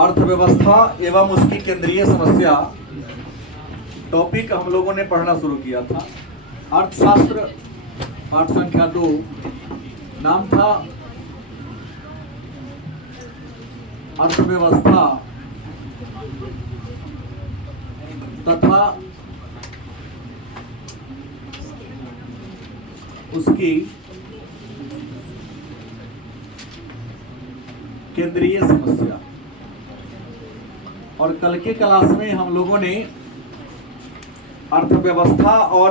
अर्थव्यवस्था एवं उसकी केंद्रीय समस्या टॉपिक हम लोगों ने पढ़ना शुरू किया था। अर्थशास्त्र पाठ संख्या 2, नाम था अर्थव्यवस्था तथा उसकी केंद्रीय समस्या। और कल के क्लास में हम लोगों ने अर्थव्यवस्था और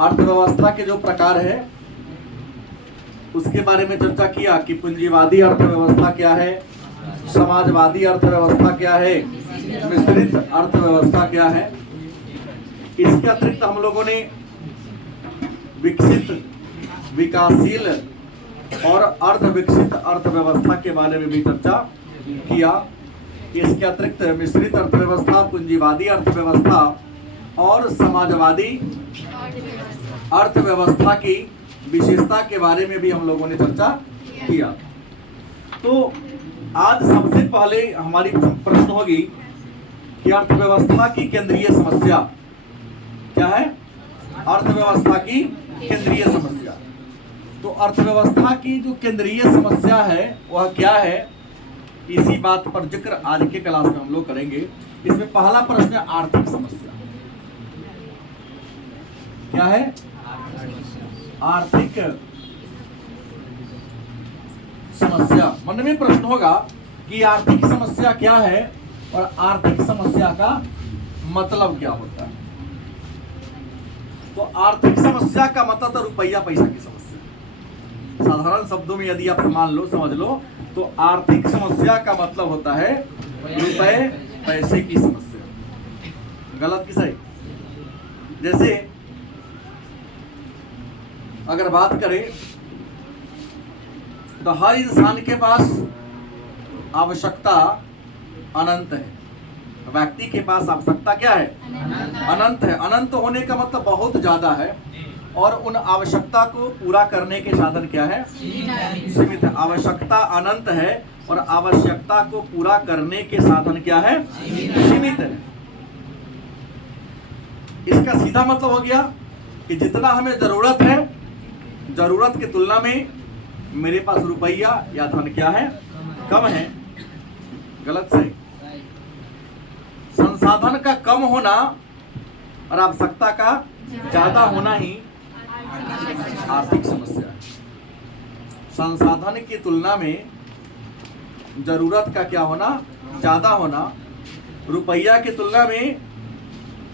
अर्थव्यवस्था के जो प्रकार है उसके बारे में चर्चा किया कि पूंजीवादी अर्थव्यवस्था क्या है, समाजवादी अर्थव्यवस्था क्या है, मिश्रित अर्थव्यवस्था क्या है। इसके अतिरिक्त हम लोगों ने विकसित, विकासशील और अर्धविकसित अर्थव्यवस्था के बारे में भी चर्चा किया। इसके अतिरिक्त मिश्रित अर्थव्यवस्था, पूंजीवादी अर्थव्यवस्था और समाजवादी अर्थव्यवस्था की विशेषता के बारे में भी हम लोगों ने चर्चा किया। तो आज सबसे पहले हमारी प्रश्न होगी कि अर्थव्यवस्था की केंद्रीय समस्या क्या है। अर्थव्यवस्था की केंद्रीय समस्या, तो अर्थव्यवस्था की जो केंद्रीय समस्या है वह क्या है, इसी बात पर जिक्र आज के क्लास में हम लोग करेंगे। इसमें पहला प्रश्न है आर्थिक समस्या। क्या है? आर्थिक समस्या। मन में प्रश्न होगा कि आर्थिक समस्या क्या है और आर्थिक समस्या का मतलब क्या होता है। तो आर्थिक समस्या का मतलब तो रुपया पैसा की समस्या। साधारण शब्दों में यदि आप मान लो, समझ लो, तो आर्थिक समस्या का मतलब होता है रुपए पैसे की समस्या। गलत कि सही? जैसे अगर बात करें तो हर इंसान के पास आवश्यकता अनंत है। व्यक्ति के पास आवश्यकता क्या है? अनंत है। अनंत होने का मतलब बहुत ज्यादा है। और उन आवश्यकता को पूरा करने के साधन क्या है? सीमित है। आवश्यकता अनंत है और आवश्यकता को पूरा करने के साधन क्या है? सीमित है। इसका सीधा मतलब हो गया कि जितना हमें जरूरत है, जरूरत की तुलना में मेरे पास रुपया या धन क्या है? कम है। गलत सही? संसाधन का कम होना और आवश्यकता का ज्यादा होना ही आर्थिक समस्या है। संसाधन की तुलना में जरूरत का क्या होना? ज्यादा होना। रुपया की तुलना में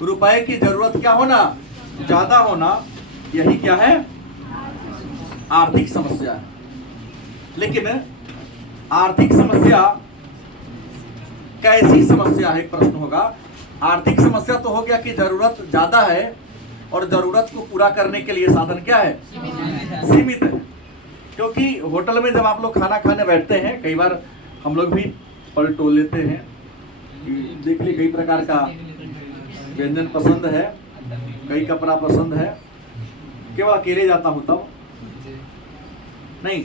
रुपए की जरूरत क्या होना? ज्यादा होना। यही क्या है? आर्थिक समस्या है। लेकिन आर्थिक समस्या कैसी समस्या है, एक प्रश्न होगा। आर्थिक समस्या तो हो गया कि जरूरत ज्यादा है और जरूरत को पूरा करने के लिए साधन क्या है? सीमित है। क्योंकि होटल में जब आप लोग खाना खाने बैठते हैं, कई बार हम लोग भी पलटो लेते हैं, देख ली कई प्रकार का व्यंजन पसंद है, कई कपड़ा पसंद है, केवल अकेले जाता हूं तब नहीं,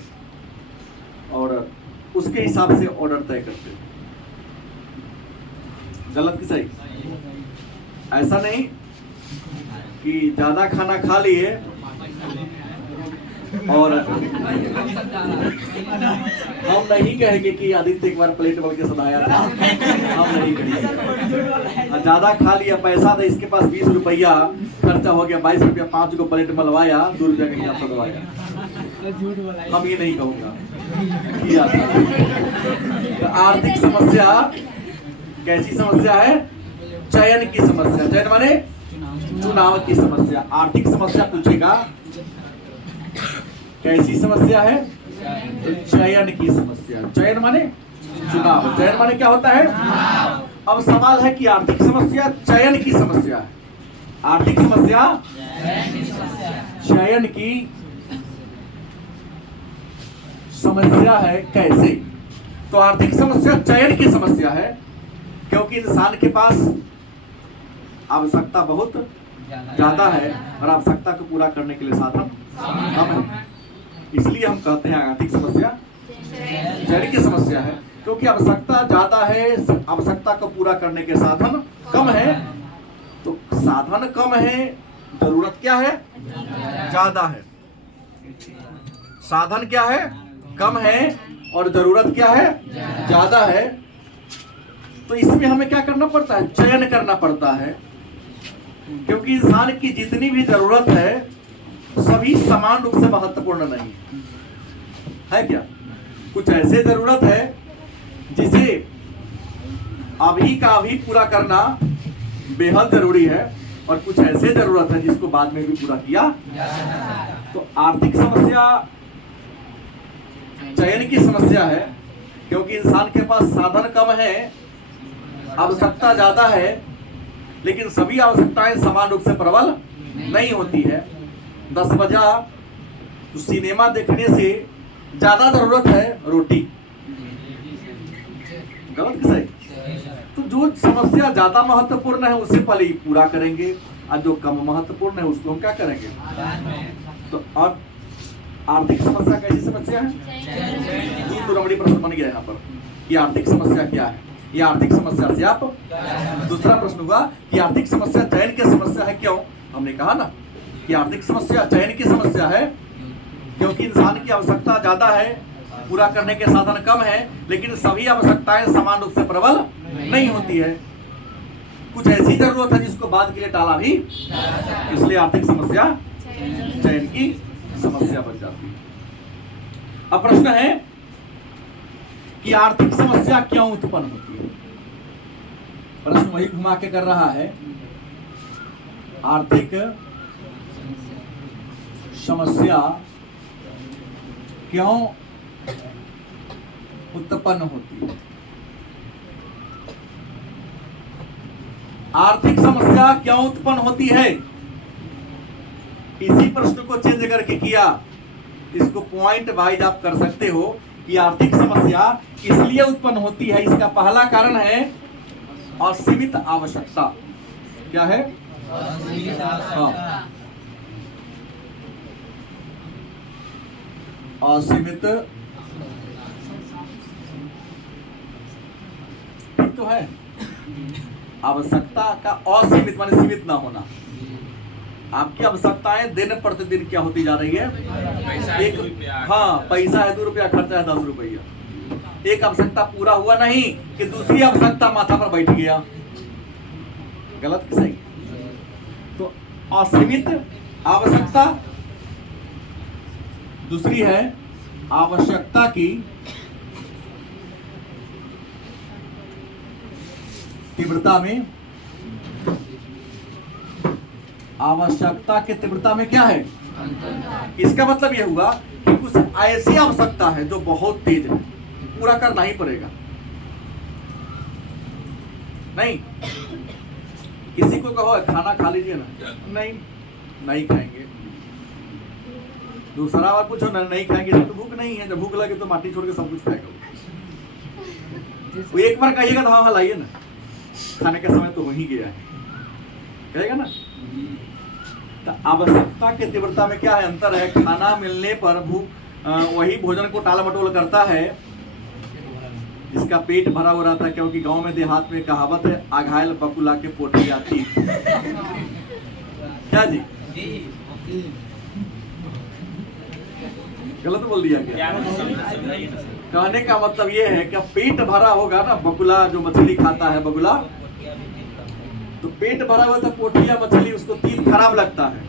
और उसके हिसाब से ऑर्डर तय करते हैं। गलत कि सही? ऐसा नहीं कि ज्यादा खाना खा लिए और हम नहीं कहेंगे कि आदित्य एक बार प्लेट बल के सदाया था, हम नहीं कहेंगे। ज्यादा खा लिया, पैसा था इसके पास 20 रुपया, खर्चा हो गया 22 रुपया, 5 को प्लेट मलवाया, 2 रुपया का हिसाब दबाया। हम ये नहीं कहूंगा किया था। तो आर्थिक समस्या कैसी समस्या है? चयन की समस्या। चयन माने चुनाव की समस्या। आर्थिक समस्या पूछेगा कैसी समस्या है? तो चयन की समस्या। चयन माने चुनाव। चयन माने क्या होता है? अब सवाल है कि आर्थिक समस्या चयन की समस्या है। आर्थिक समस्या चयन की समस्या है। कैसे? तो आर्थिक समस्या चयन की समस्या है क्योंकि इंसान के पास आवश्यकता बहुत ज्यादा है और आवश्यकता को पूरा करने के लिए साधन कम है। इसलिए हम कहते हैं आर्थिक समस्या चयन की समस्या है। क्योंकि आवश्यकता ज्यादा है, आवश्यकता को पूरा करने के साधन कम है। तो साधन कम है, जरूरत क्या है? ज्यादा है। साधन क्या है? कम है और जरूरत क्या है? ज्यादा है। तो इसमें हमें क्या करना पड़ता है? चयन करना पड़ता है, क्योंकि इंसान की जितनी भी जरूरत है सभी समान रूप से महत्वपूर्ण नहीं है क्या? कुछ ऐसे जरूरत है जिसे अभी का अभी पूरा करना बेहद जरूरी है, और कुछ ऐसे जरूरत है जिसको बाद में भी पूरा किया। तो आर्थिक समस्या चयन की समस्या है, क्योंकि इंसान के पास साधन कम है, आवश्यकता ज्यादा है, लेकिन सभी आवश्यकताएं समान रूप से प्रबल नहीं होती है। 10 बजा तो सिनेमा देखने से ज्यादा जरूरत है रोटी। गलत कि सही? तो जो समस्या ज्यादा महत्वपूर्ण है उसे पहले ही पूरा करेंगे, और जो कम महत्वपूर्ण है उसको हम क्या करेंगे? तो अब आर्थिक समस्या कैसी समस्या है? तो रमणी प्रश्न बन गया यहाँ पर कि आर्थिक समस्या क्या है। ये आर्थिक समस्या से आप दूसरा प्रश्न हुआ कि आर्थिक समस्या चयन की समस्या है। क्यों? हमने कहा ना कि आर्थिक समस्या चयन की समस्या है, क्योंकि इंसान की आवश्यकता ज्यादा है, पूरा करने के साधन कम है, लेकिन सभी आवश्यकताएं समान रूप से प्रबल नहीं होती है। कुछ ऐसी जरूरत है जिसको बाद के लिए टाला भी, इसलिए आर्थिक समस्या चयन की समस्या बन जाती है। अब प्रश्न है कि आर्थिक समस्या क्यों उत्पन्न होती है? प्रश्न वही घुमा के कर रहा है, आर्थिक समस्या क्यों उत्पन्न होती है? आर्थिक समस्या क्यों उत्पन्न होती है? इसी प्रश्न को चेंज करके किया, इसको पॉइंट वाइज आप कर सकते हो कि आर्थिक समस्या इसलिए उत्पन्न होती है। इसका पहला कारण है असीमित आवश्यकता। क्या है? असीमित, ठीक तो है। आवश्यकता का असीमित माने सीमित ना होना। आपकी आवश्यकताएं दिन प्रतिदिन क्या होती जा रही है? एक, हाँ, पैसा है 2 रुपया, खर्चा है 10 रुपया। एक आवश्यकता पूरा हुआ नहीं कि दूसरी आवश्यकता माथा पर बैठ गया। गलत कि सही? तो असीमित आवश्यकता, दूसरी है आवश्यकता की तीव्रता में, आवश्यकता की तीव्रता में क्या है? इसका मतलब यह हुआ कि कुछ ऐसी आवश्यकता है जो बहुत तेज है, पूरा करना ही पड़ेगा। नहीं, किसी को कहो खाना खा लीजिए ना, नहीं नहीं खाएंगे। दूसरा बार पूछो ना, नहीं खाएंगे तो भूख नहीं है, जब भूख लगे तो माटी छोड़ के सब कुछ खाएगा। वो एक बार कहिएगा तो हाँ लाइए ना, खाने का समय तो हो ही गया है, कहेगा ना। तो आवश्यकता की तीव्रता में क्या है? अंतर है। खाना मिलने पर वही भोजन को टाल मटोल करता है जिसका पेट भरा हो रहता है, क्योंकि गांव में देहात में कहावत है, आघायल बकुला के पोटी आती। क्या जी? गलत बोल दिया क्या? कहने का मतलब ये है कि पेट भरा होगा ना, बकुला जो मछली खाता है बगुला, तो पेट भरा हुआ तो पोठिया मछली उसको तीन खराब लगता है।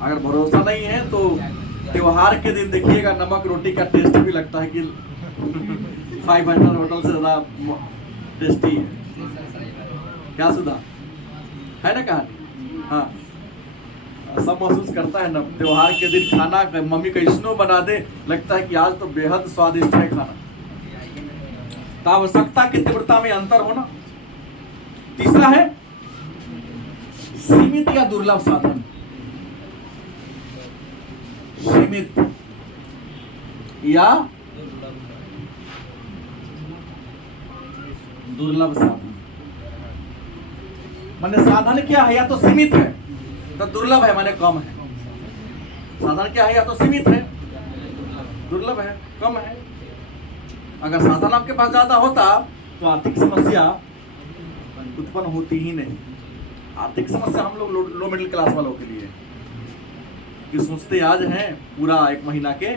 अगर भरोसा नहीं है तो त्योहार के दिन देखिएगा, नमक रोटी का टेस्ट भी लगता है कि 500 होटल से ज्यादा टेस्टी है। क्या सुधा है ना कहानी? हाँ, सब महसूस करता है ना, त्योहार के दिन खाना मम्मी कैसनो बना दे, लगता है कि आज तो बेहद स्वादिष्ट है खाना। तो आवश्यकता की तीव्रता में अंतर होना। तीसरा है सीमित या दुर्लभ साधन। सीमित या दुर्लभ साधन। माने साधन क्या है? या तो सीमित है तो दुर्लभ है, माने कम है। साधन क्या है? या तो सीमित है, दुर्लभ है, कम है। अगर साधन आपके पास ज्यादा होता तो आर्थिक समस्या उत्पन्न होती ही नहीं। आर्थिक समस्या हम लोग लो मिडिल क्लास वालों के लिए कि सोचते आज हैं पूरा 1 महीना के,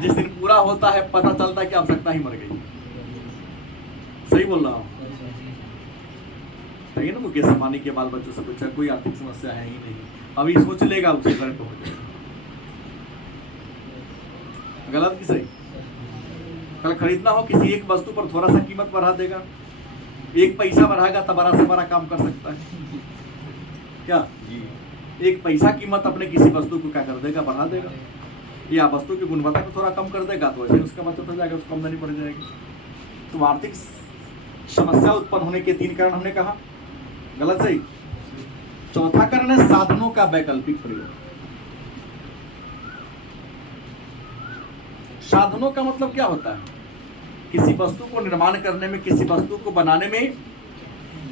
जिस दिन पूरा होता है पता चलता है कि आवश्यकता ही मर गई। सही बोल रहा हूँ? सही ना? मुकेश अंबानी के बाल बच्चों से पूछा, कोई आर्थिक समस्या है ही नहीं, अभी सोच लेगा उसे करंट हो जाएगा। गलत कि सही? कल खरीदना हो किसी एक वस्तु पर थोड़ा सा कीमत बढ़ा देगा, 1 पैसा बढ़ाएगा तो बड़ा से बड़ा काम कर सकता है क्या? 1 पैसा कीमत अपने किसी वस्तु को क्या कर देगा, बढ़ा देगा, या वस्तु की गुणवत्ता को थोड़ा कम कर देगा तो वैसे उसका बचत हो जाएगा, उसको आमदनी बढ़ जाएगी। तो आर्थिक समस्या उत्पन्न होने के 3 कारण हमने कहा। गलत सही? चौथा कारण है साधनों का वैकल्पिक प्रयोग। साधनों का मतलब क्या होता है? किसी वस्तु को निर्माण करने में, किसी वस्तु को बनाने में,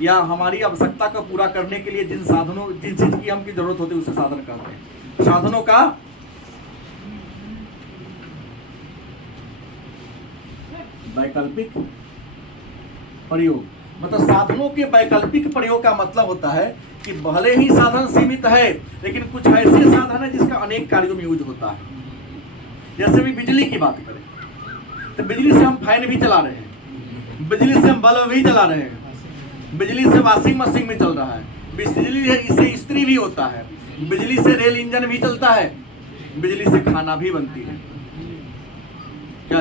या हमारी आवश्यकता को पूरा करने के लिए जिन चीज की हमकी जरूरत होती है उसे साधन कहते हैं। साधनों का वैकल्पिक प्रयोग, मतलब साधनों के वैकल्पिक प्रयोग का मतलब होता है कि भले ही साधन सीमित है लेकिन कुछ ऐसे साधन है जिसका अनेक कार्यों में यूज होता है। जैसे भी बिजली की बात करें तो बिजली से हम फैन भी चला रहे हैं, बिजली से हम बल्ब भी चला रहे हैं, बिजली से वॉशिंग मशीन भी चल रहा है, बिजली से इस्त्री भी होता है, बिजली से रेल इंजन भी चलता है, बिजली से खाना भी बनती है। क्या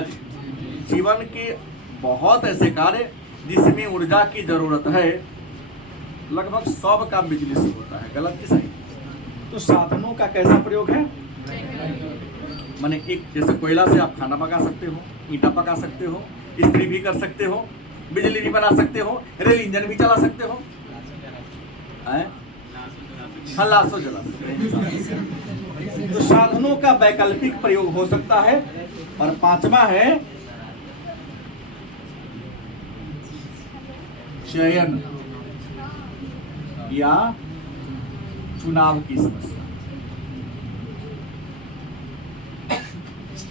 जीवन के बहुत ऐसे कार्य जिसमें ऊर्जा की जरूरत है, लगभग सब काम बिजली से होता है। गलत कि सही? तो साधनों का कैसा प्रयोग है? माने एक जैसे कोयला से आप खाना पका सकते हो, ईंटा पका सकते हो, इस्त्री भी कर सकते हो, बिजली भी बना सकते हो, रेल इंजन भी चला सकते हो, हाँ लाशों जला सकते हो। तो साधनों का वैकल्पिक प्रयोग हो सकता है। और 5वां है चयन या चुनाव की समस्या।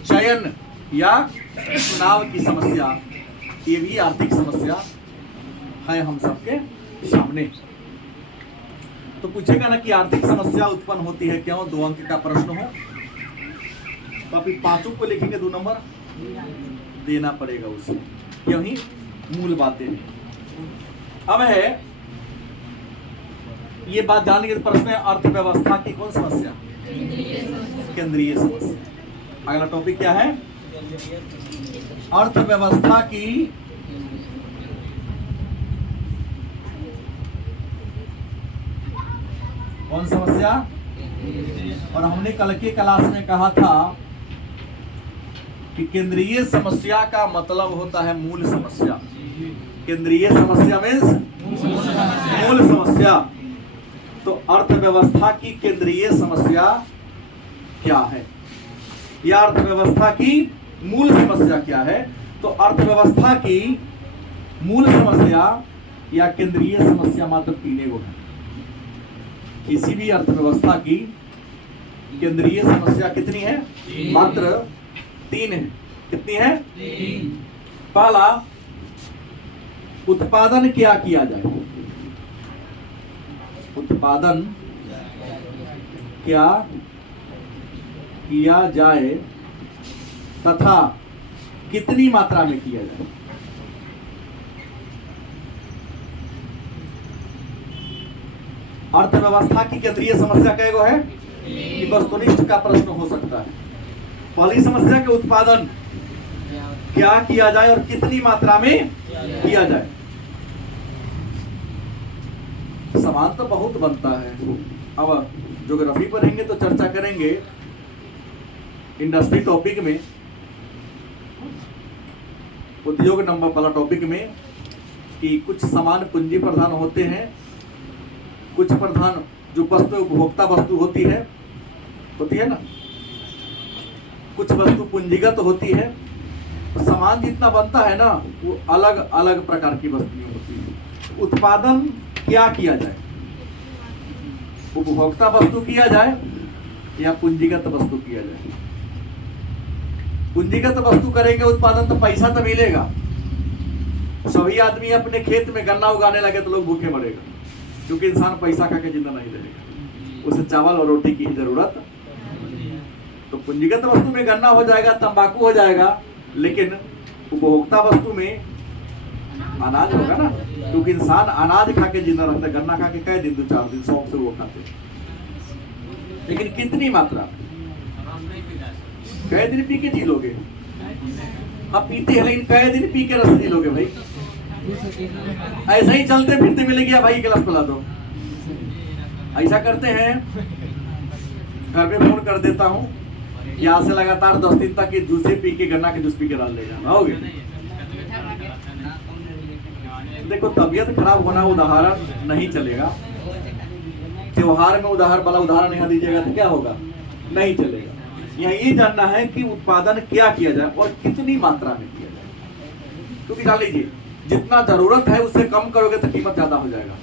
चयन या चुनाव की समस्या, ये भी आर्थिक समस्या है हम सबके सामने। तो पूछेगा ना कि आर्थिक समस्या उत्पन्न होती है क्यों? 2 अंक का प्रश्न हो तो आप 5 को लिखेंगे, 2 नंबर देना पड़ेगा उसे। यही मूल बातें हैं। अब है ये बात जानने के प्रश्न है, अर्थव्यवस्था की कौन समस्या? केंद्रीय समस्या। अगला टॉपिक क्या है? अर्थव्यवस्था की कौन समस्या? और हमने कल के क्लास में कहा था कि केंद्रीय समस्या का मतलब होता है मूल समस्या। केंद्रीय समस्या मीन्स मूल समस्या। तो अर्थव्यवस्था की केंद्रीय समस्या क्या है, या अर्थव्यवस्था की मूल समस्या क्या है? तो अर्थव्यवस्था की मूल समस्या या केंद्रीय समस्या मात्र 3 गो है। किसी भी अर्थव्यवस्था की केंद्रीय समस्या कितनी है? मात्र 3 है। कितनी है? 3। पहला, उत्पादन क्या किया जाए? उत्पादन क्या किया जाए तथा कितनी मात्रा में किया जाए? अर्थव्यवस्था की केंद्रीय समस्या कै गो है? कि वस्तुनिष्ठ का प्रश्न हो सकता है। पहली समस्या के उत्पादन क्या किया जाए और कितनी मात्रा में किया जाए। सवाल तो बहुत बनता है। अब ज्योग्राफी पढ़ेंगे तो चर्चा करेंगे इंडस्ट्री टॉपिक में, उद्योग नंबर वाला टॉपिक में, कि कुछ सामान पूंजी प्रधान होते हैं, कुछ प्रधान जो वस्तु उपभोक्ता वस्तु होती है ना, कुछ वस्तु पूंजीगत होती है। तो सामान जितना बनता है ना वो अलग अलग प्रकार की वस्तुएं होती है। उत्पादन क्या किया जाए? उपभोक्ता वस्तु किया जाए या पूंजीगत वस्तु किया जाए? पूंजीगत वस्तु करेंगे उत्पादन तो पैसा तो मिलेगा। सभी आदमी अपने खेत में गन्ना उगाने लगे तो लोग भूखे मरेगा, क्योंकि इंसान पैसा खा के जिंदा नहीं रहेगा, उसे चावल और रोटी की जरूरत। तो पूंजीगत वस्तु में गन्ना हो जाएगा, तंबाकू हो जाएगा, लेकिन उपभोक्ता वस्तु में अनाज होगा ना, क्योंकि इंसान अनाज खा के जिंदा रहता है। गन्ना खा के कई दिन, 2-4 दिन शौक से वो खाते हैं, लेकिन कितनी मात्रा, कई दिन पी के जी लोगे? आप पीते हैं लेकिन कई दिन पी के रस जी लोगे भाई? ऐसा ही चलते फिरते मिलेगी, भाई गिलास पिला दो, ऐसा करते हैं। घर पे फोन कर देता हूँ, यहाँ से लगातार 10 दिन तक जूसे पी के, गन्ना के जूस पी के डाल देगा, हो गया। देखो, तबीयत खराब होना उदाहरण नहीं चलेगा। त्योहार में उदाहरण वाला उदाहरण यहाँ दीजिएगा तो क्या होगा? नहीं चलेगा। यहाँ ये जानना है कि उत्पादन क्या किया जाए और कितनी मात्रा में किया जाए। क्योंकि जान लीजिए, जितना जरूरत है उससे कम करोगे तो कीमत ज्यादा हो जाएगा,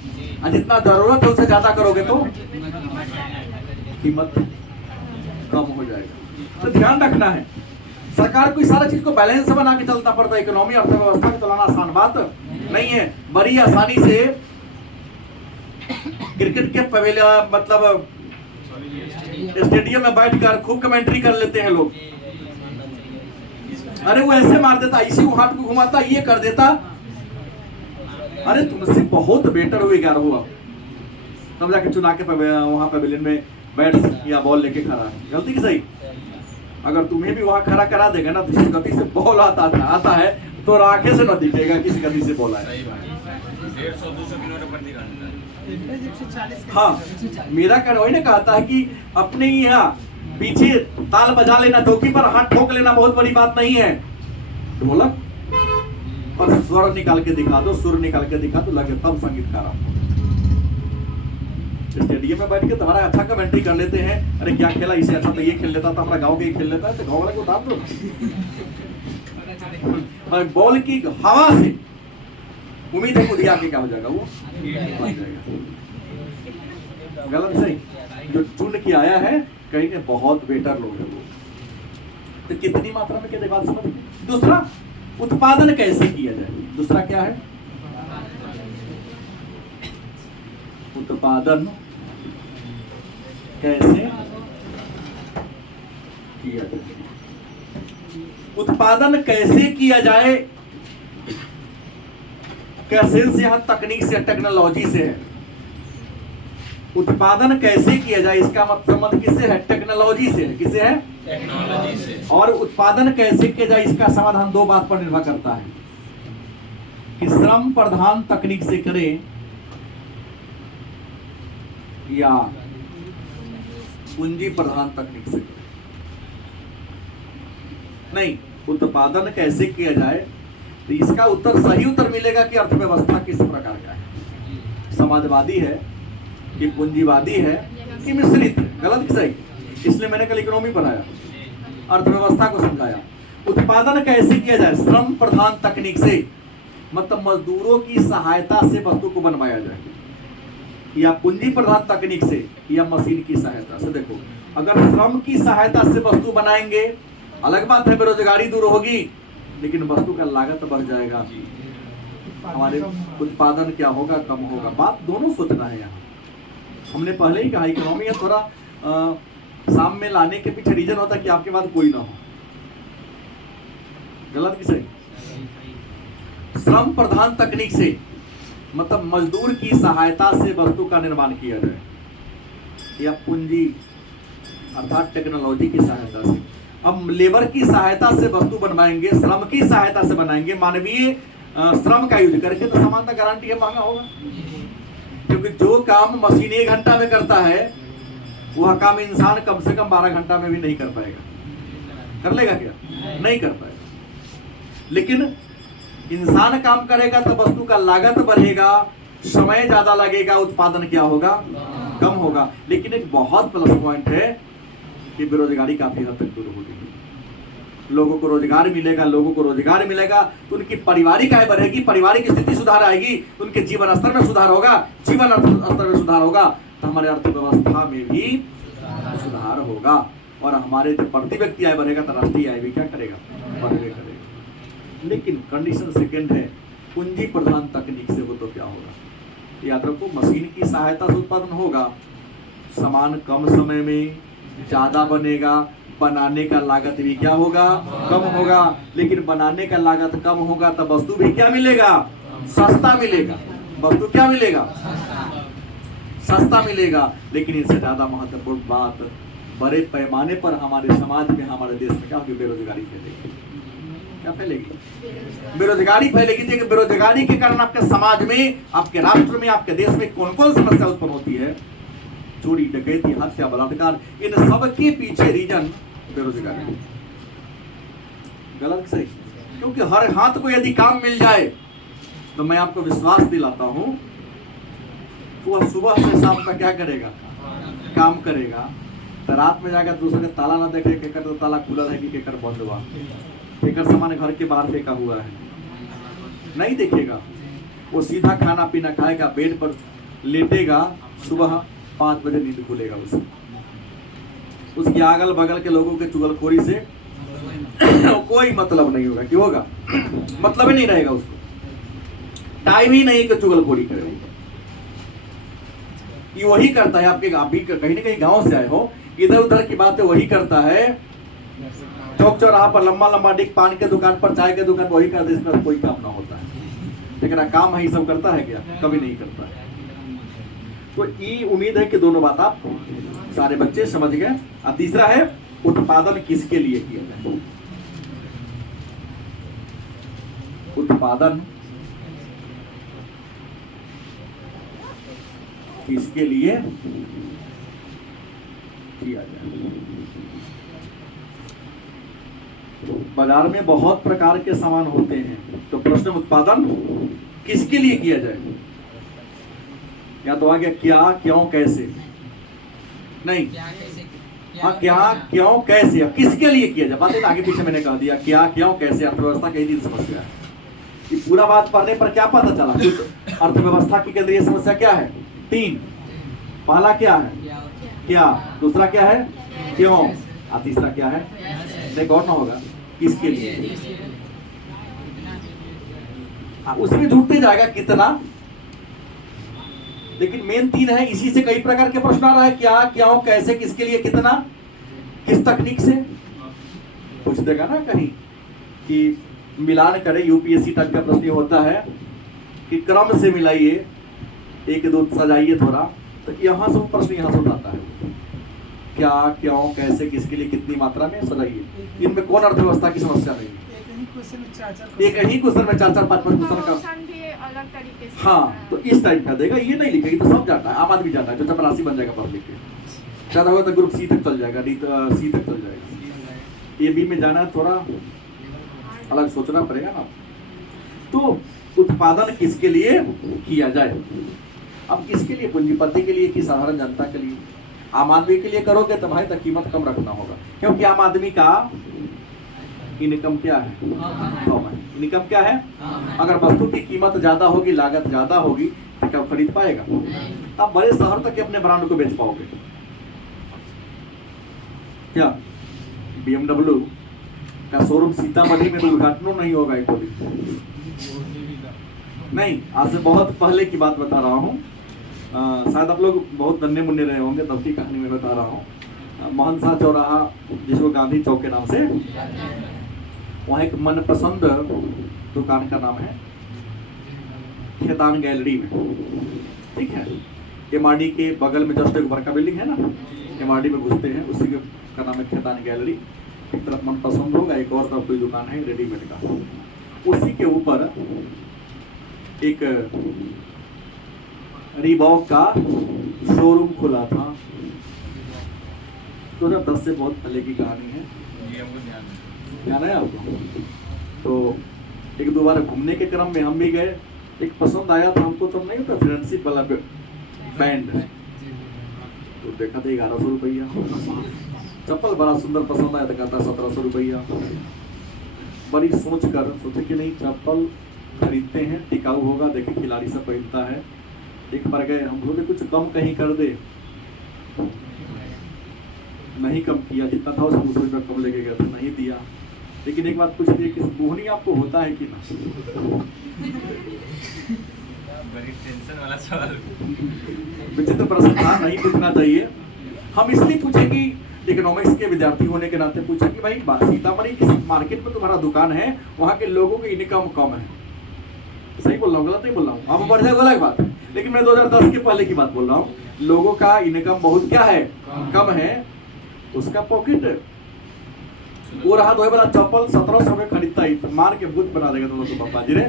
और जितना जरूरत है उससे ज्यादा करोगे तो कीमत कम हो जाएगा। तो ध्यान रखना है, सरकार को सारा चीज को बैलेंस बना के चलना पड़ता है। इकोनॉमी, अर्थव्यवस्था को चलाना आसान बात नहीं है। बड़ी आसानी से क्रिकेट के पवेलियन, मतलब स्टेडियम में बैठकर खूब कमेंट्री कर लेते हैं लोग। अरे वो ऐसे मार देता, इसी हाथ को घुमाता, ये कर देता। अरे तुमसे बहुत बेटर हुई क्या हुआ, तब जाके चुना के वहां पवेलियन में बैट या बॉल लेके खड़ा है। गलती की सही? अगर तुम्हें भी वहां खड़ा करा देगा ना, तो जिस गति से बॉल आता है तो आंखें से न दिखेगा किस गति से बॉल आया। 150-200 किलोमीटर। हाँ, मेरा कहना वही ना, कहता है कि अपने ही यहाँ पीछे ताल बजा लेना, चौकी पर हाथ ठोक लेना बहुत बड़ी बात नहीं है। ढोलक पर स्वर निकाल के दिखा दो, सुर निकाल के दिखा दो, लगे तब संगीतकार आप। स्टेडियम में बैठ के तुम्हारा अच्छा कमेंट्री कर लेते हैं, अरे क्या खेला, इसे अच्छा तो ये खेल लेता था, हमारा गांव के ही खेल लेता है, तो गांव वाले को उतार दो। बॉल की हवा से उम्मीद है दिया के क्या हो जाएगा, वो बन जाएगा। गलत सही? जो चुन के आया है कहीं के बहुत बेटर लोग हैं वो। तो कितनी मात्रा में, क्या बात समझ? दूसरा, उत्पादन कैसे किया जाए। दूसरा क्या है? उत्पादन कैसे किया जाए। उत्पादन कैसे किया जाए कैसे से यहाँ तकनीक से, टेक्नोलॉजी से है। उत्पादन कैसे किया जाए इसका संबंध किससे है? टेक्नोलॉजी से है। किससे है? टेक्नोलॉजी से। और उत्पादन कैसे किया जाए इसका समाधान 2 बात पर निर्भर करता है, कि श्रम प्रधान तकनीक से करें या पूंजी प्रधान तकनीक से करें। नहीं, उत्पादन कैसे किया जाए तो इसका उत्तर, सही उत्तर मिलेगा कि अर्थव्यवस्था किस प्रकार का है, समाजवादी है कि पूंजीवादी है कि मिश्रित है। गलत कि सही? इसलिए मैंने कल इकोनॉमी पढ़ाया, अर्थव्यवस्था को समझाया। उत्पादन कैसे किया जाए? श्रम प्रधान तकनीक से, मतलब मजदूरों की सहायता से वस्तु को बनवाया जाए, या पूंजी प्रधान तकनीक से, या मशीन की सहायता से। देखो, अगर श्रम की सहायता से वस्तु बनाएंगे, अलग बात है, बेरोजगारी दूर होगी, लेकिन वस्तु का लागत बढ़ जाएगा, हमारे उत्पादन क्या होगा, कम होगा। बात दोनों सोचना है। यहाँ हमने पहले ही कहा, इकोनॉमी है थोड़ा साम में लाने के पीछे रीजन होता है कि आपके बाद कोई ना हो। गलत कि सही? श्रम प्रधान तकनीक से मतलब मजदूर की सहायता से वस्तु का निर्माण किया जाए, या पूंजी अर्थात टेक्नोलॉजी की सहायता से। अब लेबर की सहायता से वस्तु बनवाएंगे, श्रम की सहायता से बनाएंगे, मानवीय श्रम का यूज करके, तो सामान का गारंटी है महंगा होगा। क्योंकि जो काम मशीन 1 घंटा में करता है, वह काम इंसान कम से कम 12 घंटा में भी नहीं कर पाएगा। कर लेगा क्या? नहीं कर पाएगा। लेकिन इंसान काम करेगा तो वस्तु का लागत बढ़ेगा, समय ज्यादा लगेगा, उत्पादन क्या होगा? कम होगा। लेकिन एक बहुत प्लस पॉइंट है कि बेरोजगारी काफी हद तक दूर होगी, लोगों को रोजगार मिलेगा। लोगों को रोजगार मिलेगा तो उनकी पारिवारिक आय बढ़ेगी, पारिवारिक स्थिति सुधार आएगी, उनके जीवन स्तर में सुधार होगा, जीवन स्तर में सुधार होगा तो हमारे अर्थव्यवस्था में भी सुधार होगा, और हमारे जो प्रति व्यक्ति आय बढ़ेगा तो राष्ट्रीय आय भी क्या करेगा? बढ़वे करेगा। लेकिन कंडीशन सेकंड है, पूंजी प्रधान तकनीक से हो तो क्या होगा? याद रखो, मशीन की सहायता से उत्पादन होगा, सामान कम समय में ज्यादा बनेगा, बनाने का लागत भी क्या होगा? कम होगा। लेकिन बनाने का लागत कम होगा तो वस्तु भी क्या मिलेगा? सस्ता मिलेगा। वस्तु क्या मिलेगा? सस्ता मिलेगा। लेकिन इससे ज्यादा महत्वपूर्ण बात, बड़े पैमाने पर हमारे समाज में, हमारे देश में क्या होगी? बेरोजगारी फैलेगी। क्या फैलेगी? बेरोजगारी फैलेगी। देखिए, बेरोजगारी के कारण आपके समाज में, आपके राष्ट्र में, आपके देश में कौन कौन समस्या उत्पन्न होती है? चोरी, डकैती, हत्या, बलात्कार, इन सब के पीछे रीजन बेरोजगारी। गलत सही? क्योंकि हर हाथ को यदि काम मिल जाए तो मैं आपको विश्वास दिलाता हूं, वह सुबह से शाम तक क्या करेगा? काम करेगा। तो रात में जाकर दूसरे के ताला ना देखे, केकर तो ताला खुला है कि केकर बंद हुआ, केकर सामान घर के बाहर फेंका हुआ है, नहीं देखेगा। वो सीधा खाना पीना खाएगा, बेड पर लेटेगा, सुबह 5 बजे नींद खुलेगा। उसकी अगल बगल के लोगों के चुगलखोरी से कोई मतलब नहीं होगा। क्यों होगा? मतलब ही नहीं रहेगा उसको, टाइम ही नहीं कि चुगलखोरी करे। ये वही करता है। आपके आप भी कहीं ना कहीं गांव से आए हो, इधर उधर की बातें वही करता है। चौक चौराहा पर लंबा लंबा डिक, पान के दुकान पर, चाय के दुकान, वही करता है। इसका कोई काम ना होता है। लेकिन काम है, सब करता है क्या? कभी नहीं करता है। तो ये उम्मीद है कि दोनों बात आप सारे बच्चे समझ गए। और तीसरा है, उत्पादन किसके लिए किया जाए? उत्पादन किसके लिए किया जाए? बाजार में बहुत प्रकार के सामान होते हैं, तो प्रश्न उत्पादन किसके लिए किया जाए? या तो आ गया क्या, क्यों, कैसे। नहीं, हाँ, क्या, क्यों, कैसे, अब किसके लिए किया जाए? बात आगे पीछे मैंने कह दिया, क्या, क्यों, कैसे। अर्थव्यवस्था कई दिन समस्या है। ये पूरा बात पढ़ने पर क्या पता चला? कुछ अर्थव्यवस्था की केंद्रीय समस्या क्या है? 3। पहला क्या है? क्या। दूसरा क्या है? क्यों। और तीसरा क्या है? देखो और ना होगा, किसके लिए। उसमें जुड़ते जाएगा कितना, लेकिन मेन 3 है। इसी से कई प्रकार के प्रश्न आ रहा है, क्या, क्यों, कैसे, किसके लिए, कितना, किस तकनीक से। पूछ देगा ना कहीं कि मिलान करे, यूपीएससी तक का प्रश्न होता है कि क्रम से मिलाइए, 1 2 सजाइए थोड़ा, तो यहाँ से प्रश्न यहाँ से उठाता है। क्या, क्यों, कैसे, किसके लिए, कितनी मात्रा में, सजाइए। इनमें कौन अर्थव्यवस्था की समस्या नहीं? एक ही क्वेश्चन में 4-4 5-5 क्वेश्चन का अलग तरीके से। हाँ, तो इस टाइप का देगा। ये नहीं लिखेगी तो सब जाता है, आम आदमी जाता है, जो चपरासी बन जाएगा पढ़ लिख के। ज्यादा होगा तो ग्रुप सी तक चल जाएगा, सी तक चल जाएगा। ए बी में जाना थोड़ा अलग सोचना पड़ेगा ना। तो उत्पादन किसके लिए किया जाए? अब किसके लिए? पूंजीपति के लिए कि साधारण जनता के लिए? आम आदमी के लिए करोगे तो भाई, तो कीमत कम रखना होगा, क्योंकि आम आदमी का इनकम क्या है? कम है। इनकम क्या है? अगर वस्तु की कीमत ज्यादा होगी, लागत ज्यादा होगी, तो क्या खरीद पाएगा? आप बड़े शहर तक अपने ब्रांड को बेच पाओगे क्या? BMW का शोरूम सीतामढ़ी में तो उद्घाटन नहीं होगा एक दिन। नहीं, आज से बहुत पहले की बात बता रहा हूँ। शायद आप लोग बहुत नन्हे मुन्ने रहे होंगे, तब की कहानी में बता रहा हूँ। महनसा चौराहा, जिसको गांधी चौक के नाम से, वहाँ एक मनपसंद दुकान का नाम है खेतान गैलरी में। ठीक है, MRD के बगल में जस्ट एक बड़का बिल्डिंग है ना, MRD में घुसते हैं, उसी का नाम है खेतान गैलरी। एक तरफ मनपसंद होगा, एक और तरफ कोई दुकान है रेडीमेड का। उसी के ऊपर एक रीबॉक का शोरूम खुला था। 2010 से बहुत पहले की कहानी है, ध्यान है आपको? तो 1-2 बार घूमने के क्रम में हम भी गए, एक पसंद आया था हमको, तो नहीं होता फ्रेंडशिप वाला बैंड, तो देखा था 1100 रुपया। चप्पल बड़ा सुंदर पसंद आया तो कहता 1700 रुपया। बड़ी सोचे कि नहीं, चप्पल खरीदते हैं, टिकाऊ होगा, देखे खिलाड़ी सब पहनता है। एक बार गए, हम बोले कुछ कम कहीं कर दे, नहीं कम किया, जितना था उसको 200 रुपया कम लेके गया था, नहीं दिया। लेकिन एक बात पूछ लीजिए कि मोहनी आपको होता है कि ना? बड़ी टेंशन वाला सवाल। विचित्र प्रश्न था, नहीं पूछना चाहिए। हम इसलिए पूछे कि इकोनॉमिक्स के विद्यार्थी होने के नाते पूछा कि भाई सीतामढ़ी किसी मार्केट में तुम्हारा दुकान है, वहाँ के लोगों की इनकम कम है। सही बोल रहा हूँ, गलत नहीं बोल रहा हूँ? आप बढ़ जाए अलग बात है, लेकिन मैं 2010 के पहले की बात बोल रहा हूँ। लोगों का इनकम बहुत क्या है, कम है। उसका पॉकेट वो रहा धोए वाला चप्पल 1700 में खरीदता ही, मार के भूत बना देगा तो पापा जी रे।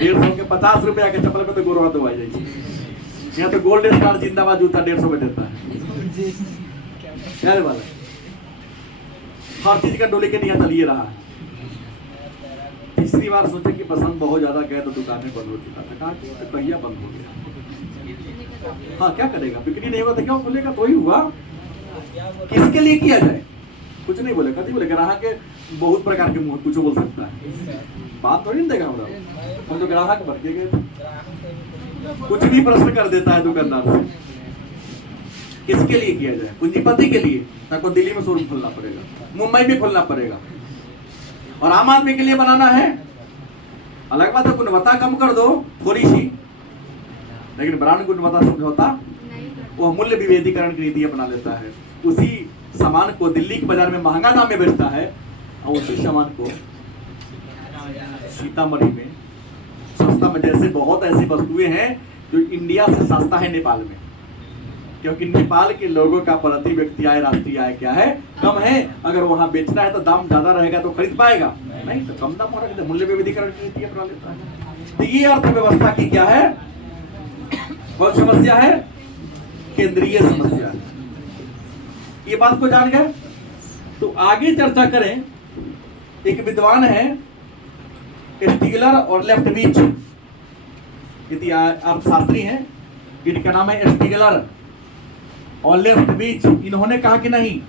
150 के 50 रुपया के चप्पल में तो गोरवा दवाई जाए। यहाँ तो गोल्डन स्टार जिंदाबाद जूता 150 में देता है। क्या रे वाला, हर चीज का डुप्लीकेट यहाँ चलिए रहा है। तीसरी बार सोचे कि पसंद बहुत ज्यादा गए तो दुकानें बंद हो चुका था, कहा कि पहिया बंद हो गया। हाँ क्या करेगा, बिक्री नहीं हुआ तो क्या खुलेगा? तो ही हुआ। किसके लिए किया जाए? कुछ नहीं बोले, कभी बोले ग्राहक के बहुत प्रकार के मुंह कुछ बोल सकता है, बात थोड़ी नहीं देगा हमरा। हम तो ग्राहक भर के गए, कुछ भी प्रश्न कर देता है दुकानदार से। किसके लिए किया जाए? पूंजीपति के लिए, ताकि दिल्ली में शोरूम खोलना पड़ेगा, मुंबई में खोलना पड़ेगा। और आम आदमी के लिए बनाना है, अलग बात है गुणवत्ता कम कर दो थोड़ी सी, लेकिन ब्रांड गुणवत्ता समझौता वो मूल्य विभेदीकरण की नीति अपना लेता है। उसी सामान को दिल्ली के बाजार में महंगा दाम में बेचता है और उसी सामान को सीतामढ़ी में सस्ता में। जैसे बहुत ऐसी वस्तुएं हैं जो इंडिया से सस्ता है नेपाल में, क्योंकि नेपाल के लोगों का प्रति व्यक्ति आय, राष्ट्रीय आय क्या है, कम है। अगर वहां बेचना है तो दाम ज्यादा रहेगा तो खरीद पाएगा, नहीं तो कम दाम रखते, मूल्य विभेदीकरण की नीति अपना लेता है। तो ये अर्थव्यवस्था की क्या है, बहुत समस्या है, केंद्रीय समस्या है। ये बात को जान गए तो आगे चर्चा करें। एक विद्वान है स्टीगलर और लेफ्टविच, अर्थशास्त्री हैं, इनका नाम है स्टीगलर और लेफ्टविच। इन्होंने कहा कि नहीं,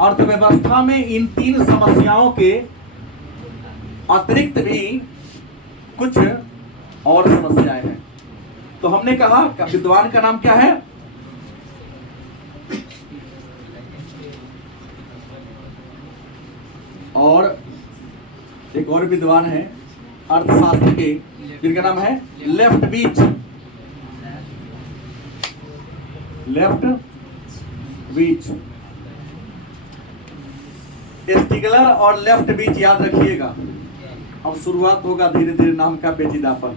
अर्थव्यवस्था में इन तीन समस्याओं के अतिरिक्त भी कुछ और समस्याएं हैं। तो हमने कहा विद्वान का नाम क्या है, और एक और विद्वान है अर्थशास्त्र के, जिनका नाम है लेफ्टविच। स्टीगलर और लेफ्टविच याद रखिएगा। अब शुरुआत होगा धीरे धीरे नाम का पेचीदापन।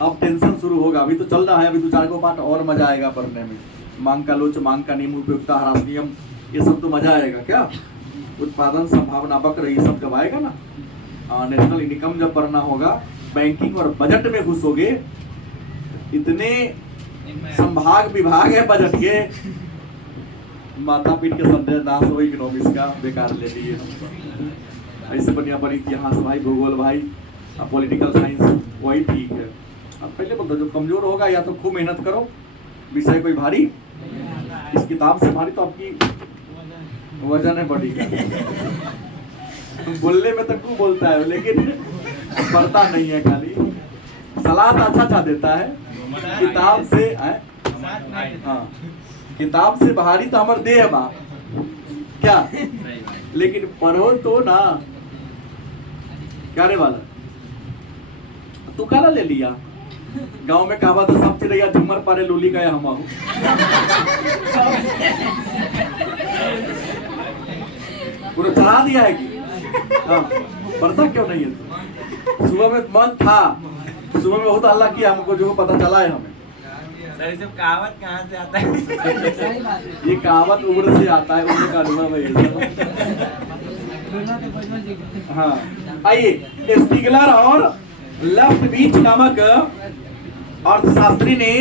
अब टेंशन शुरू होगा, अभी तो चल रहा है, अभी 2-4 को पाठ और मजा आएगा पढ़ने में। मांग का लोच, मांग का नियम, उपयोगिता ह्रास नियम, ये सब तो मजा आएगा। क्या उत्पादन संभावना वक्र, ये सब जब आएगा ना, नेशनल इनकम जब पढ़ना होगा, बैंकिंग और बजट में घुसोगे, इतने संभाग विभाग है बजट के, माता पीठ के संदेश नाश हो इकोनॉमिक्स का, बेकार ले लिए। ऐसे बढ़िया बड़ी इतिहास भाई, भूगोल भाई, पॉलिटिकल साइंस वही ठीक है। अब पहले बोलता जो कमजोर होगा या तो खूब मेहनत करो, विषय कोई भारी, इस किताब से भारी तो आपकी वजन है बॉडी का। बोलने में तो खूब बोलता है लेकिन पढ़ता नहीं है, खाली सलाह तो अच्छा देता है। किताब से हाँ, किताब से भारी तो हमार देह बा क्या, लेकिन पढ़ो तो ना। क्या रे वाला, तू काला ले लिया? गांव में कहा था सब चिड़ैया झुमर पारे लोली का हम पूरा चढ़ा दिया है कि हाँ, पढ़ता क्यों नहीं है? सुबह में मन था, सुबह में बहुत हल्ला किया, हमको जो पता चला है हमें। सर सब कहावत कहाँ से आता है? ये कहावत उम्र से आता है, उम्र का अनुभव है। हाँ, आइए, स्टीगलर और लेफ्टविच नामक अर्थशास्त्री ने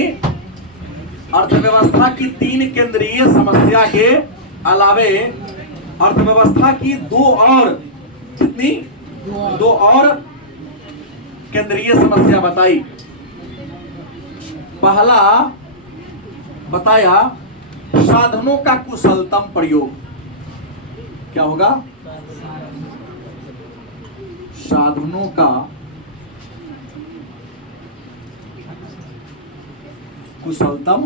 अर्थव्यवस्था की 3 केंद्रीय समस्या के अलावे अर्थव्यवस्था की 2 और कितनी, 2 और केंद्रीय समस्या बताई। पहला बताया साधनों का कुशलतम प्रयोग। क्या होगा? साधनों का कुशलतम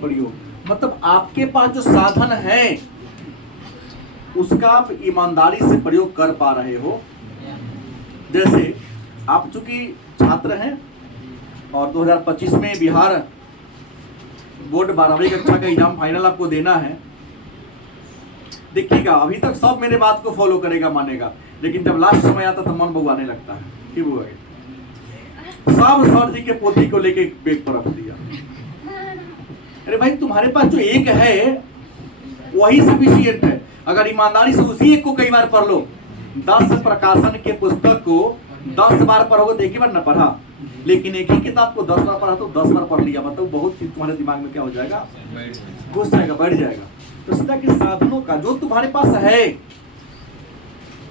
प्रयोग। मतलब आपके पास जो साधन है उसका आप ईमानदारी से प्रयोग कर पा रहे हो। जैसे आप चूंकि छात्र हैं और 2025 में बिहार बोर्ड 12वीं कक्षा का एग्जाम फाइनल आपको देना है। देखिएगा अभी तक सब मेरे बात को फॉलो करेगा, मानेगा, लेकिन जब लास्ट समय आता तो मन बउआने लगता है कि वो सब सर जी के पोथी को लेके बेग पर रख दिया। अरे भाई तुम्हारे पास जो एक है वही सफिशिएंट है। अगर ईमानदारी से उसी एक को कई बार पढ़ लो, 10 प्रकाशन के पुस्तक को 10 बार पढ़ोगे तो एक ही बार न पढ़ा, लेकिन एक ही किताब को 10 बार पढ़ा तो 10 बार पढ़ लिया, मतलब बहुत चीज तुम्हारे दिमाग में क्या हो जाएगा, घुस जाएगा, बढ़ जाएगा। तो सीधा कि साधनों का जो तुम्हारे पास है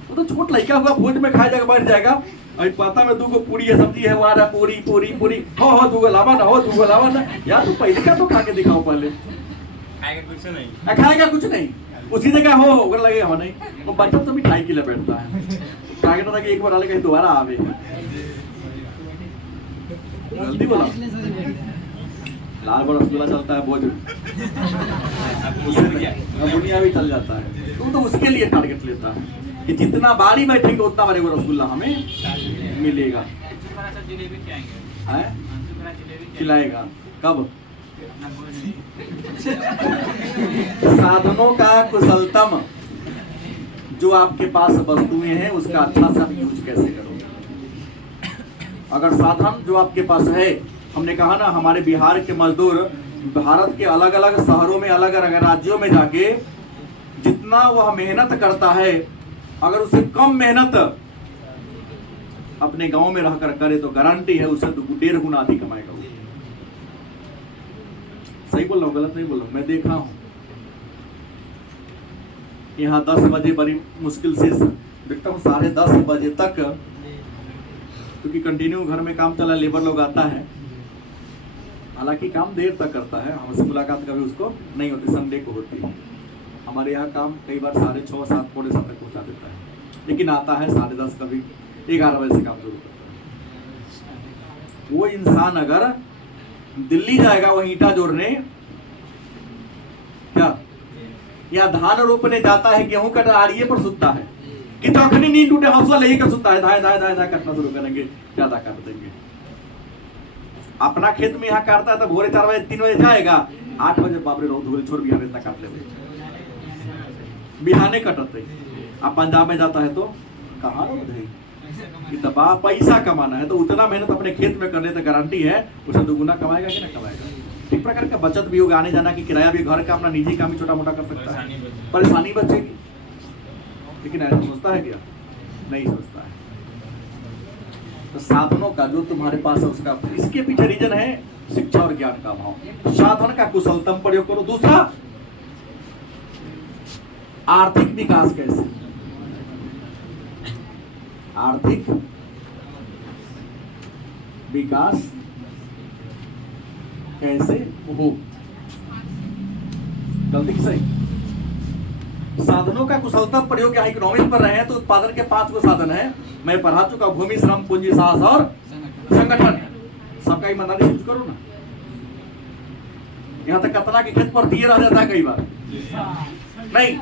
वो तो छोट लड़का हुआ भोज में खाया जाएगा, बढ़ जाएगा। अभी पता में 2 पूरी है, सब्जी है, वहां पूरी पूरी पूरी हो 2 लावा ना, हो 2 लावा ना। यार तू पहले का तो खा के दिखाओ, पहले खाएगा कुछ नहीं, खाएगा कुछ नहीं, उसी जगह हो अगर लगेगा हो नहीं। वो बच्चा तो मिठाई के लिए बैठता है, टारगेट था कि एक बार कहीं दोबारा आवे। जल्दी बोला, लाल बड़ा रसगुल्ला चलता है भोज में, दुनिया भी चल जाता है। तुम तो उसके लिए टारगेट लेता है कि जितना बारी बैठेंगे उतना बारी वो रसगुल्ला हमें मिलेगा। खिलाएगा कब? साधनों का कुशलतम जो आपके पास वस्तुएं हैं उसका अच्छा से आप यूज कैसे करोगे। अगर साधन जो आपके पास है, हमने कहा ना हमारे बिहार के मजदूर भारत के अलग अलग शहरों में, अलग अलग राज्यों में जाके जितना वह मेहनत करता है, अगर उसे कम मेहनत अपने गांव में रहकर करे तो गारंटी है उसे 1.5 गुना अधिक कमाएगा। सही बोल रहा हूँ, गलत नहीं बोल रहा हूँ? मैं देखा हूँ यहाँ 10 बजे बड़ी मुश्किल से देखता हूँ 10:30 बजे तक, क्योंकि कंटिन्यू घर में काम चला, लेबर लोग आता है, हालांकि काम देर तक करता है, हमसे मुलाकात कभी उसको नहीं होती, संडे को होती है। हमारे यहाँ काम कई बार 6:30, 7, पौने 7 तक पहुँचा देता है, लेकिन आता है 10:30, कभी 11 बजे से काम शुरू करता है। वो इंसान अगर दिल्ली जाएगा वो ईंटा जोड़ने, क्या या धान रोपने जाता है, गेहूं कटारिये पर सुतता है कि तखनी नींद टूटे हौसला लेही कर सुतता है, धाए धाए धाए धाए कटना शुरू करेंगे, ज्यादा काट देंगे। अपना खेत में यहाँ काटता है तो भोरे 4 बजे 3 बजे जाएगा, 8 बजे बाबरे रोड धोरे छोड़ बिहार इतना काट ले, बिहाने कटते। आप पंजाब में जाता है तो कहाँ रोड है, दबा पैसा कमाना है तो उतना मेहनत अपने खेत में करने तो गारंटी है उसे 2 गुना कमाएगा कि ना कमाएगा। एक प्रकार का बचत भी होगा, आने जाना की किराया भी, घर का अपना निजी काम भी छोटा मोटा कर सकता है, परेशानी बचेगी। लेकिन ऐसा सोचता है क्या? नहीं सोचता है। तो साधनों का जो तुम्हारे पास है उसका, इसके पीछे रीजन है शिक्षा और ज्ञान का अभाव। साधन का कुशलतम प्रयोग करो। दूसरा, आर्थिक विकास कैसे, आर्थिक विकास कैसे हो, गलती सही। साधनों का कुशलतम प्रयोग, यहाँ इकोनॉमिक्स पर रहे हैं तो उत्पादन के 5 साधन है, मैं पढ़ा चुका। भूमि, श्रम, पूंजी, साहस और संगठन। सबका ईमानदारी यूज करो ना। यहाँ तक कतना के खेत पर दिए रह जाता है कई बार नहीं।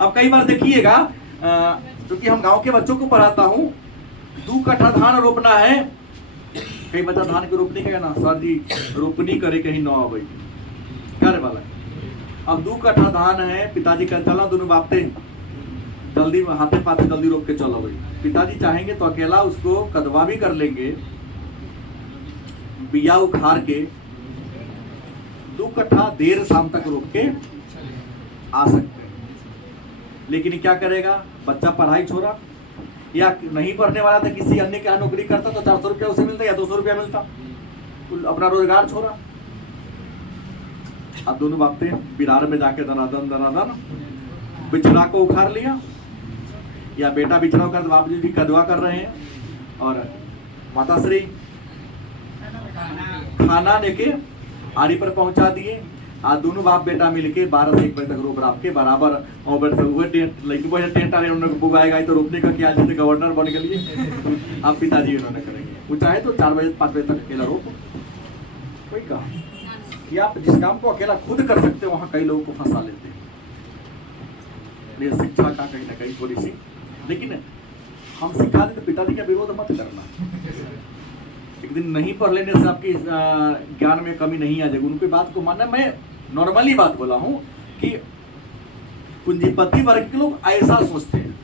अब कई बार देखिएगा, क्योंकि हम गांव के बच्चों को पढ़ाता हूँ, 2 कट्ठा धान रोपना है, कई बच्चा धान की रोपनी कहे ना, सर जी रोपनी करे कहीं 9 बजे करे वाला। अब 2 कट्ठा धान है, पिताजी कह चला दोनों बापते जल्दी हाथे पाते जल्दी रोक के चलो भाई। पिताजी चाहेंगे तो अकेला उसको कदवा भी कर लेंगे, बिया उखाड़ के 2 कट्ठा देर शाम तक रोक के आ सकते हैं। लेकिन क्या करेगा बच्चा, पढ़ाई छोड़ा या नहीं पढ़ने वाला था, किसी अन्य के यहाँ नौकरी करता तो 400 रुपया उसे मिलता या 200 रुपया मिलता, अपना रोजगार छोड़ा। अब दोनों बापते बिरार में जाके दनादन बिछड़ा को उखाड़ लिया, या बेटा बिछड़ा कर बाप जी कदवा कर रहे हैं और माताश्री खाना लेके आरी पर पहुंचा दिए। आज दोनों बाप बेटा मिलके 12 से 1 बजे तक रोप राप के बराबर और टेंट आने उन्होंने बुगाएगा तो रोपने का क्या, जैसे गवर्नर बन के लिए आप पिताजी उन्होंने करेंगे। वो चाहे तो 4 बजे 5 बजे तक अकेला रोप। कोई कहा कि आप जिस काम को अकेला खुद कर सकते हो वहां कई लोगों को फंसा लेते हैं। ये शिक्षा का कहीं ना कहीं थोड़ी सी, लेकिन हम सिखा दें तो पिताजी का विरोध मत करना। एक दिन नहीं पढ़ लेने से आपकी ज्ञान में कमी नहीं आ जाएगी, उनकी बात को मानना। मैं नॉर्मली बात बोला हूँ कि पूंजीपति वर्ग के लोग ऐसा सोचते हैं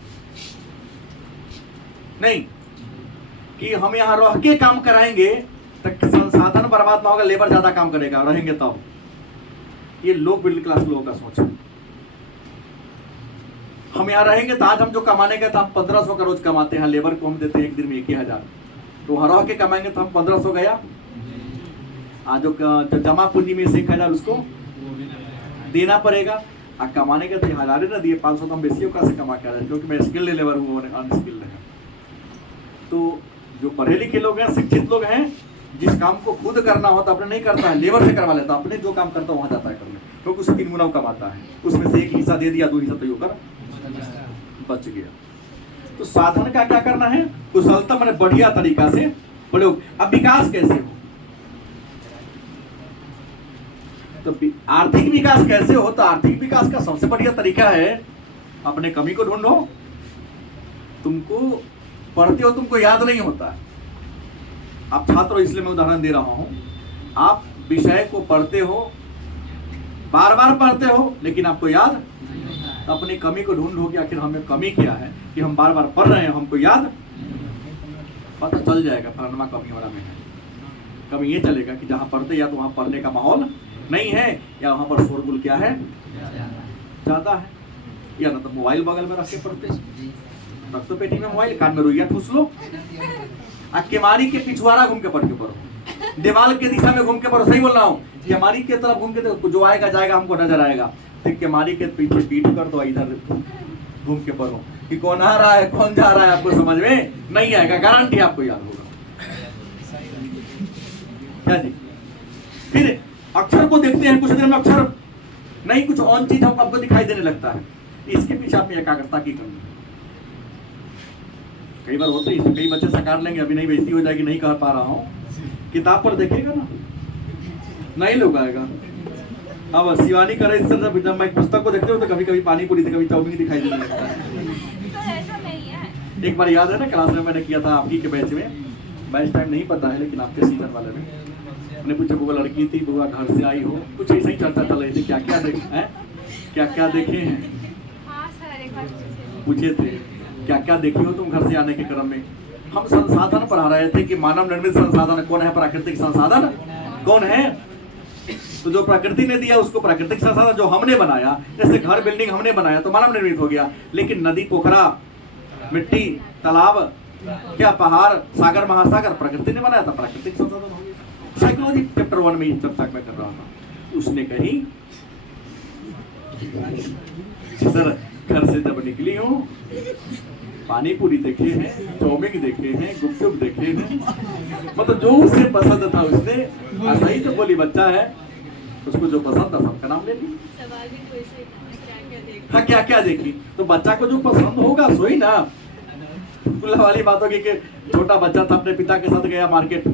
नहीं कि हम यहाँ रह के काम कराएंगे तो संसाधन बर्बाद ना होगा, लेबर ज्यादा काम करेगा रहेंगे तब। ये लोग मिडिल क्लास लोगों का सोच है। हम यहाँ रहेंगे तो आज हम जो कमाने गए तो हम 1500 का रोज कमाते हैं, लेबर को हम देते हैं एक दिन में 1000, तो वहां रह के कमाएंगे तो हम 1500 गया। आज जो जमा पूंजी में से 1000 उसको देना पड़ेगा। कमाने के तो 1000 ना दिए, 500 तो हम बेसियों का से कमा कर रहे हैं, क्योंकि मैं स्किल्ड लेबर हूँ, अनस्किल्ड है। तो जो पढ़े लिखे लोग हैं, शिक्षित लोग हैं, जिस काम को खुद करना होता अपने नहीं करता है, लेबर से करवा लेता, अपने जो काम करता है वहां जाता है करने, क्योंकि उससे 3 गुना कमाता है, उसमें से एक हिस्सा दे दिया, 2 हिस्सा तो होकर बच गया। तो साधन का क्या करना है, कुशलता मैंने बढ़िया तरीका से बोलो। अब विकास कैसे हो, तो आर्थिक विकास कैसे हो, तो आर्थिक विकास का सबसे बढ़िया तरीका है अपने कमी को ढूंढो। तुमको पढ़ते हो, तुमको याद नहीं होता, आप छात्र हो इसलिए मैं उदाहरण दे रहा हूं। आप विषय को पढ़ते हो, बार बार पढ़ते हो, लेकिन आपको याद, अपनी कमी को ढूंढो कि आखिर हमें कमी क्या है कि हम बार बार पढ़ रहे हैं, हमको याद पता चल जाएगा फलाना कमी हमारा में है। कमी ये चलेगा कि जहाँ पढ़ते या तो वहाँ पढ़ने का माहौल नहीं है, या वहाँ पर शोरगुल क्या है ज्यादा है, या ना तो मोबाइल बगल में रख के पढ़ते, रख तो पेटी में मोबाइल, कान में रुइया ठूस लो, केमारी के पिछवाड़ा घूम के पढ़ के पढ़ो, दीवार के दिशा में घूम के पढ़ो। सही बोल रहा हूँ, केमारी के तरफ घूम के तो जो आएगा जाएगा हमको नजर आएगा, तो केमारी के पीछे पीट कर दो, इधर घूम के पढ़ो कि कौन आ रहा है कौन जा रहा है, आपको समझ में नहीं आएगा, गारंटी आपको याद होगा। क्या जी, फिर अक्षर को देखते हैं, कुछ देर में अक्षर नहीं, कुछ और चीज हमको आपको दिखाई देने लगता है, इसके पीछे आपने एकाग्रता की कमी। कई बार होते हैं, कई बच्चे सकार लेंगे, अभी नहीं बेइज्जती हो जाएगी, नहीं कह पा रहा हूँ, किताब पर देखेगा ना नहीं लोग आएगा। अब शिवानी करे जब मैं पुस्तक को देखते हो तो कभी कभी पानी पूरी, कभी चाउमीन दिखाई देने लगता है। एक बार याद है ना, क्लास में मैंने किया था आपकी के बैच में, बैच टाइम नहीं पता है लेकिन आपके सीजन वाले में मैंने पूछा, वो लड़की थी, बुआ घर से आई हो, कुछ ऐसे ही चर्चा चल रही थी, क्या क्या देखे हैं, क्या क्या देखे हैं, पूछे थे क्या क्या देखी हो तुम घर से आने के क्रम में। हम संसाधन पढ़ा रहे थे कि मानव निर्मित संसाधन कौन है, प्राकृतिक संसाधन कौन है। तो जो प्रकृति ने दिया उसको प्राकृतिक संसाधन, जो हमने बनाया, जैसे घर बिल्डिंग हमने बनाया तो मानव निर्मित हो गया, लेकिन नदी पोखरा मिट्टी तालाब क्या पहाड़ सागर महासागर प्रकृति ने बनाया था, प्राकृतिक संसाधन हो गया। साइकोलॉजी चैप्टर 1 में जब तक मैं कर रहा था, उसने कही सर घर से जब निकली हूँ पानी पूरी देखे हैं, चाउमीन देखे हैं, गुपचुप देखे हैं, मतलब जो उसे पसंद था उसने ऐसा ही तो बोली, बच्चा है उसको जो पसंद था सबका नाम ले ली। हाँ क्या क्या देखी, तो बच्चा को जो पसंद होगा सोई ना। खुला वाली बात होगी कि छोटा बच्चा था, अपने पिता के साथ गया मार्केट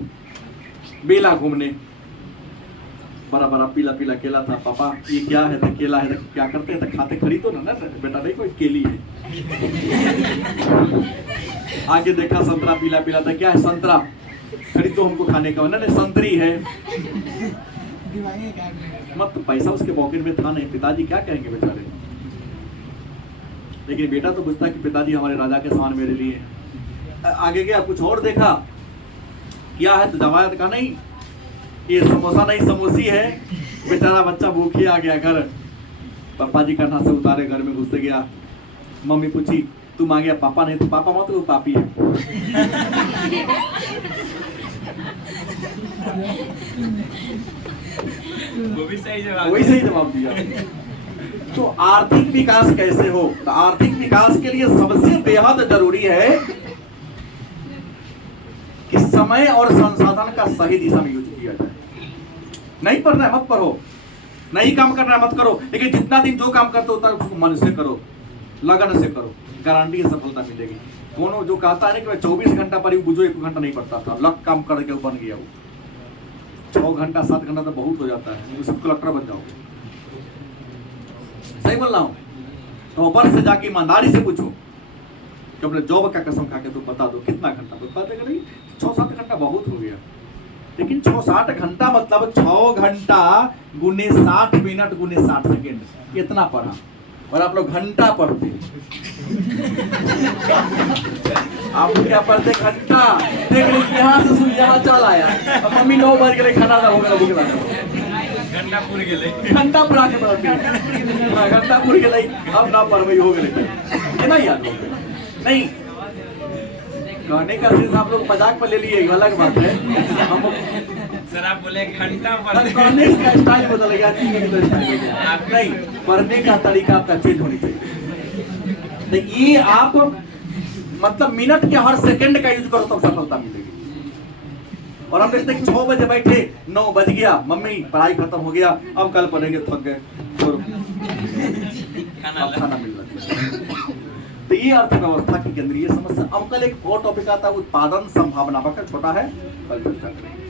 बेला घूमने, बड़ा बड़ा पीला पीला केला था, पापा ये क्या है, तो केला है, तो क्या करते हैं, तो खाते खरीदो ना बेटा, नहीं कोई केली है। आगे देखा संतरा पीला पीला था, क्या है संतरा, खरीदो हमको खाने का, नहीं संतरी है, मत पैसा उसके पॉकेट में था नहीं, पिताजी क्या कहेंगे बेचारे। लेकिन बेटा तो पूछता कि पिताजी हमारे राजा के समान मेरे लिए। आगे गया कुछ और देखा, क्या है, तो जवाब का नहीं, ये समोसा नहीं समोसी है। बेचारा बच्चा भूखी आ गया घर, पापा जी कंधा से उतारे, घर में घुस गया, मम्मी पूछी तू मांगे पापा, नहीं तो पापा मत, वो पापी है। वो भी सही जवाब, वही सही जवाब दिया। तो आर्थिक विकास कैसे हो, तो आर्थिक विकास के लिए सबसे बेहद जरूरी है कि समय और संसाधन का सही दिशा में यूज किया जाए। नहीं पढ़ना है मत पढ़ो, नहीं काम करना है मत करो, लेकिन जितना दिन जो काम करते होता है उसको मन से करो, लगन से करो, गारंटी सफलता मिलेगी। कोनो जो कहता है ना कि मैं 24 घंटा पढ़ी, बुझो 1 घंटा नहीं पढ़ता था, लग काम करके बन गया वो, 6 घंटा 7 घंटा तो बहुत हो जाता है, सब कलेक्टर बन जाओगे। सही बोल रहा हूँ, तो बस से जाके ईमानदारी से पूछो कि अपने जॉब का कसम खा के तुम बता दो कितना घंटा, बता देगा नहीं 6-7 घंटा बहुत हो गया, लेकिन 6-7 घंटा मतलब 6 घंटा गुने 60 मिनट गुने 60 सेकेंड इतना पढ़ा, और आप लोग घंटा पढ़ते। आप लोग क्या पढ़ते? घंटा। देख लीजिए यहाँ से सुन यहाँ चल आया, अब मम्मी 9 बज गए खाना ना होगा भूख लगा, घंटा पूर गेले, घंटा पूरा के पढ़ती, घंटा पूर के नहीं अब ना पढ़ हो गए, ये नहीं याद हो नहीं। कहने का सिर्फ आप लोग मजाक पर ले लिए, अलग बात है। हम सर आप बोले घंटा पढ़ते, पढ़ने का स्टाइल बदल गया, नहीं पढ़ने का तरीका आपका चेंज होनी चाहिए। तो ये आप मतलब मिनट के हर सेकंड का यूज करो तब सफलता मिलेगी। और हम देखते हैं 6 बजे बैठे 9 बज गया, मम्मी पढ़ाई खत्म हो गया, अब कल पढ़ेंगे, थक गए, खाना मिल रहा। तो ये अर्थव्यवस्था की केंद्रीय समस्या। अब कल एक और टॉपिक आता है उत्पादन संभावना, बकर छोटा है, कल चर्चा करेंगे।